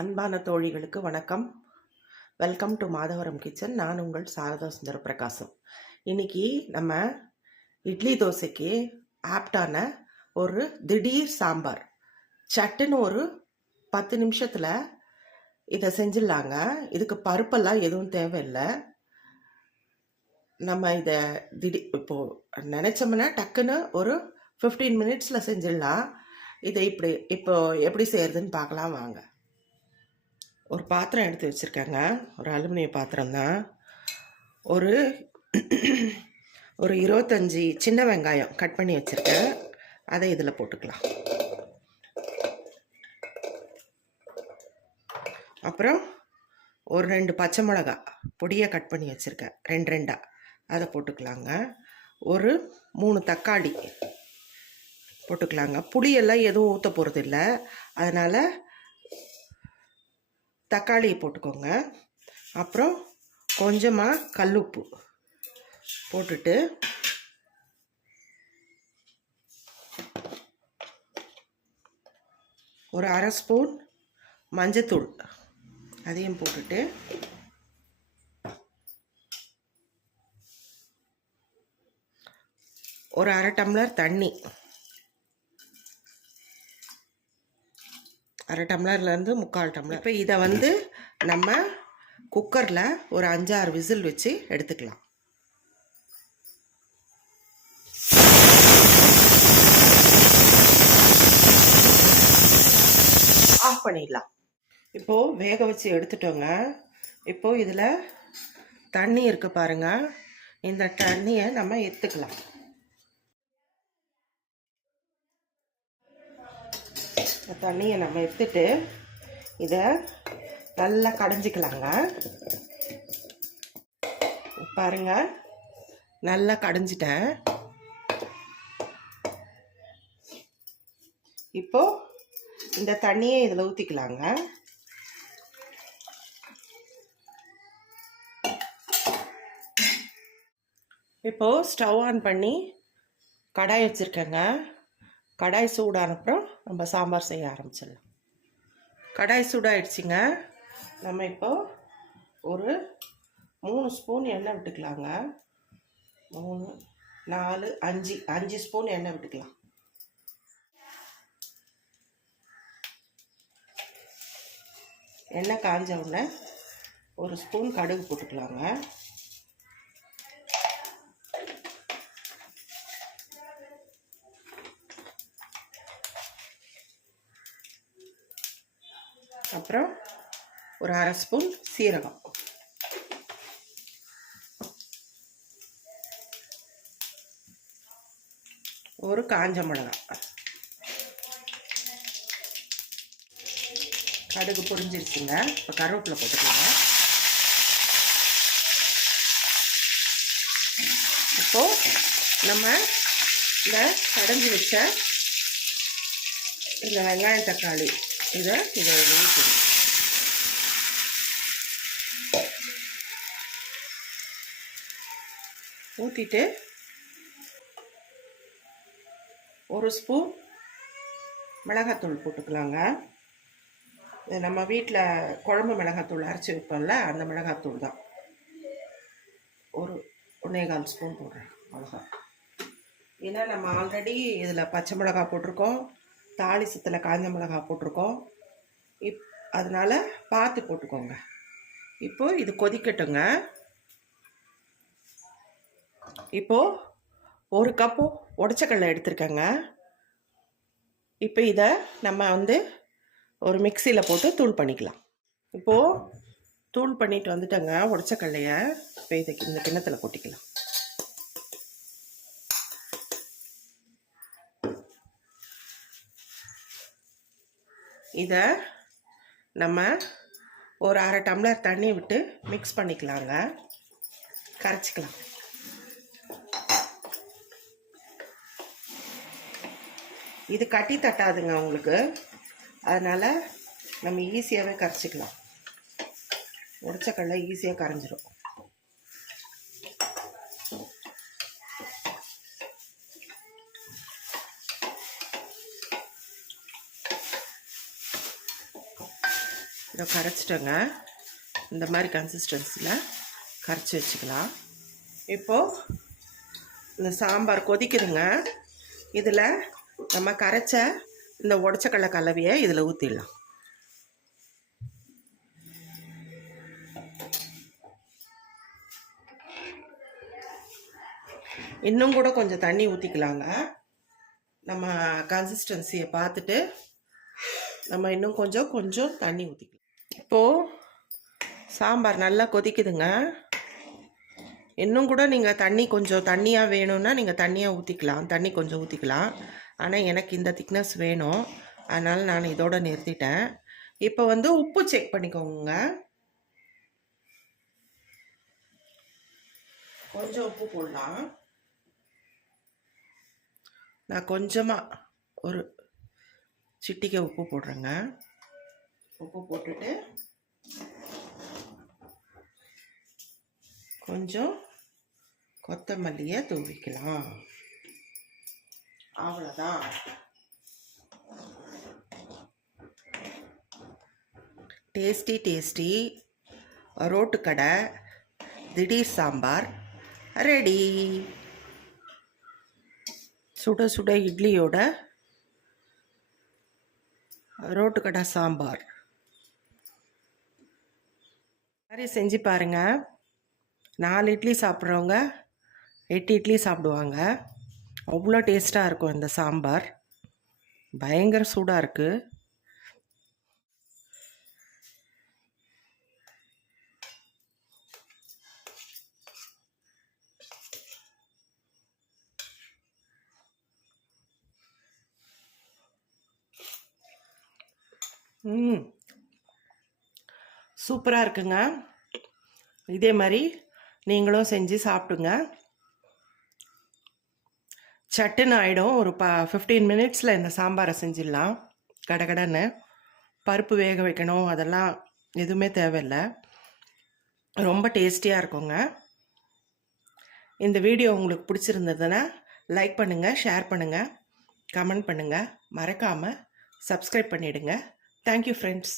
அன்பான தோழிகளுக்கு வணக்கம். Welcome to Madhavaram kitchen. நான் உங்கள் சாரதா சுந்தர பிரகாசம். இன்னைக்கு நம்ம இட்லி தோசைக்கு ஆப்டான ஒரு திடீர் சாம்பார், சட்டுன்னு ஒரு 10 நிமிஷத்தில் இதை செஞ்சிடலாங்க. இதுக்கு பருப்பெல்லாம் எதுவும் தேவையில்லை. நம்ம இதை இப்போது நினச்சோம்னா டக்குன்னு ஒரு 15 மினிட்ஸில் செஞ்சிடலாம். இதை இப்போ எப்படி செய்கிறதுன்னு பார்க்கலாம் வாங்க. ஒரு பாத்திரம் எடுத்து வச்சுருக்கேங்க. ஒரு அலுமினிய பாத்திரம் தான். ஒரு 25 சின்ன வெங்காயம் கட் பண்ணி வச்சுருக்கேன். அதை இதில் போட்டுக்கலாம். அப்புறம் ஒரு 2 பச்சை மிளகா பொடியாக கட் பண்ணி வச்சுருக்கேன், 2 அதை போட்டுக்கலாங்க. ஒரு 3 தக்காளி போட்டுக்கலாங்க. புளியெல்லாம் எதுவும் ஊற்ற போகிறது இல்லை, அதனால் தக்காளியை போட்டுக்கோங்க. அப்புறம் கொஞ்சமாக கல்லுப்பு போட்டுட்டு ஒரு 1/2 ஸ்பூன் மஞ்சத்தூள் அதையும் போட்டுட்டு ஒரு 1/2 டம்ளர் தண்ணி, 1/2 டம்ளர்லேருந்து 3/4 டம்ளர். இப்போ இதை நம்ம குக்கரில் ஒரு 5-6 விசில் வச்சு எடுத்துக்கலாம். ஆஃப் பண்ணிடலாம். இப்போது வேக வச்சு எடுத்துட்டோங்க. இப்போது இதில் தண்ணி இருக்குது பாருங்கள். இந்த தண்ணியை நம்ம எடுத்துக்கலாம். தண்ணியை நம்ம எடுத்துட்டு இதை நல்லா கடைஞ்சிக்கலாங்க. பாருங்க, நல்லா கடைஞ்சிட்டேன். இப்போ இந்த தண்ணியை இதில் ஊற்றிக்கலாங்க. இப்போது ஸ்டவ் ஆன் பண்ணி கடாய் வச்சுருக்கேங்க. கடாய் சூடான அப்புறம் நம்ம சாம்பார் செய்ய ஆரம்பிச்சிடலாம். கடாய் சூடாயிடுச்சுங்க. நம்ம இப்போது ஒரு 3 ஸ்பூன் எண்ணெய் விட்டுக்கலாங்க. 3, 4, 5 ஸ்பூன் எண்ணெய் விட்டுக்கலாம். எண்ணெய் காஞ்ச உடனே ஒரு ஸ்பூன் கடுகு போட்டுக்கலாங்க. அப்புறம் ஒரு 1/2 ஸ்பூன் சீரகம், ஒரு காஞ்ச மிளகாய். கடுகு பொரிஞ்சிருச்சுங்க. இப்போ கருவேப்பிலை போட்டுக்கோங்க. இப்போது நம்ம இந்த கடைஞ்சி வச்ச இந்த வெங்காயம் தக்காளி இதை ஊற்றிடுங்க. ஊற்றிட்டு ஒரு ஸ்பூன் மிளகாத்தூள் போட்டுக்கலாங்க. இது நம்ம வீட்டில் குழம்பு மிளகாத்தூள் அரைச்சி வைப்போம்ல, அந்த மிளகாத்தூள் தான். ஒரு 1/4 ஸ்பூன் போடுறேன், அவ்வளோதான். ஏன்னா நம்ம ஆல்ரெடி இதில் பச்சை மிளகா போட்டிருக்கோம், தாளிசத்தில் காஞ்ச மிளகா போட்டிருக்கோம். அதனால் பார்த்து போட்டுக்கோங்க. இப்போது இது கொதிக்கட்டுங்க. இப்போது 1 கப்பு உடச்சக்கடலை எடுத்துருக்கேங்க. இப்போ இதை நம்ம ஒரு மிக்சியில் போட்டு தூள் பண்ணிக்கலாம். இப்போது தூள் பண்ணிட்டு வந்துட்டேங்க உடச்சக்கடலையை. இப்போ இதுக்கு இந்த கிண்ணத்தில் கொட்டிக்கலாம். இதை நம்ம ஒரு 1/2 டம்ளர் தண்ணி விட்டு மிக்ஸ் பண்ணிக்கலாங்க, கரைச்சிக்கலாம். இது கட்டி தட்டாதுங்க உங்களுக்கு, அதனால் நம்ம ஈஸியாகவே கரைச்சிக்கலாம். உடச்சக்கடலை ஈஸியாக கரைஞ்சிரும். இதை கரைச்சிட்டோங்க. இந்த மாதிரி கன்சிஸ்டன்சியில் கரைச்சி வச்சுக்கலாம். இப்போது இந்த சாம்பார் கொதிக்குதுங்க. இதில் நம்ம கரைச்ச இந்த உடச்சக்கடலை கலவையை இதில் ஊற்றிடலாம். இன்னும் கூட கொஞ்சம் தண்ணி ஊற்றிக்கலாங்க. நம்ம கன்சிஸ்டன்சியை பார்த்துட்டு நம்ம இன்னும் கொஞ்சம் தண்ணி ஊற்றிக்கலாம். இப்போது சாம்பார் நல்லா கொதிக்குதுங்க. இன்னும் கூட நீங்கள் தண்ணி கொஞ்சம் தண்ணியாக வேணும்னா நீங்கள் தண்ணியாக ஊற்றிக்கலாம், தண்ணி கொஞ்சம் ஊற்றிக்கலாம். ஆனால் எனக்கு இந்த திக்னஸ் வேணும், அதனால் நான் இதோட நிறுத்திட்டேன். இப்போ வந்து உப்பு செக் பண்ணிக்கோங்க. கொஞ்சம் உப்பு போடலாம். நான் கொஞ்சமாக ஒரு சிட்டிகை உப்பு போடுறேங்க. உப்பு போட்டுட்டு கொஞ்சம் கொத்தமல்லியை தூவிக்கலாம். அவ்வளோதான். டேஸ்டி ரோட்டுக்கடை திடீர் சாம்பார் ரெடி. சுட சுட இட்லியோட ரோட்டுக்கடை சாம்பார் மாதிரி செஞ்சு பாருங்கள். 4 இட்லி சாப்பிட்றவங்க 8 இட்லி சாப்பிடுவாங்க. அவ்வளோ டேஸ்ட்டாக இருக்கும் இந்த சாம்பார். பயங்கர சூடாக இருக்குது. சூப்பராக இருக்குங்க. இதே மாதிரி நீங்களும் செஞ்சு சாப்பிடுங்க. சட்டுன்னு ஆகிடும். ஒரு 15 மினிட்ஸில் இந்த சாம்பாரை செஞ்சிடலாம். கடகடன்னு பருப்பு வேக வைக்கணும் அதெல்லாம் எதுவுமே தேவையில்லை. ரொம்ப டேஸ்டியாக இருக்குங்க. இந்த வீடியோ உங்களுக்கு பிடிச்சிருந்ததுன்னா லைக் பண்ணுங்கள், ஷேர் பண்ணுங்கள், கமெண்ட் பண்ணுங்கள். மறக்காமல் சப்ஸ்கிரைப் பண்ணிவிடுங்க. Thank you friends.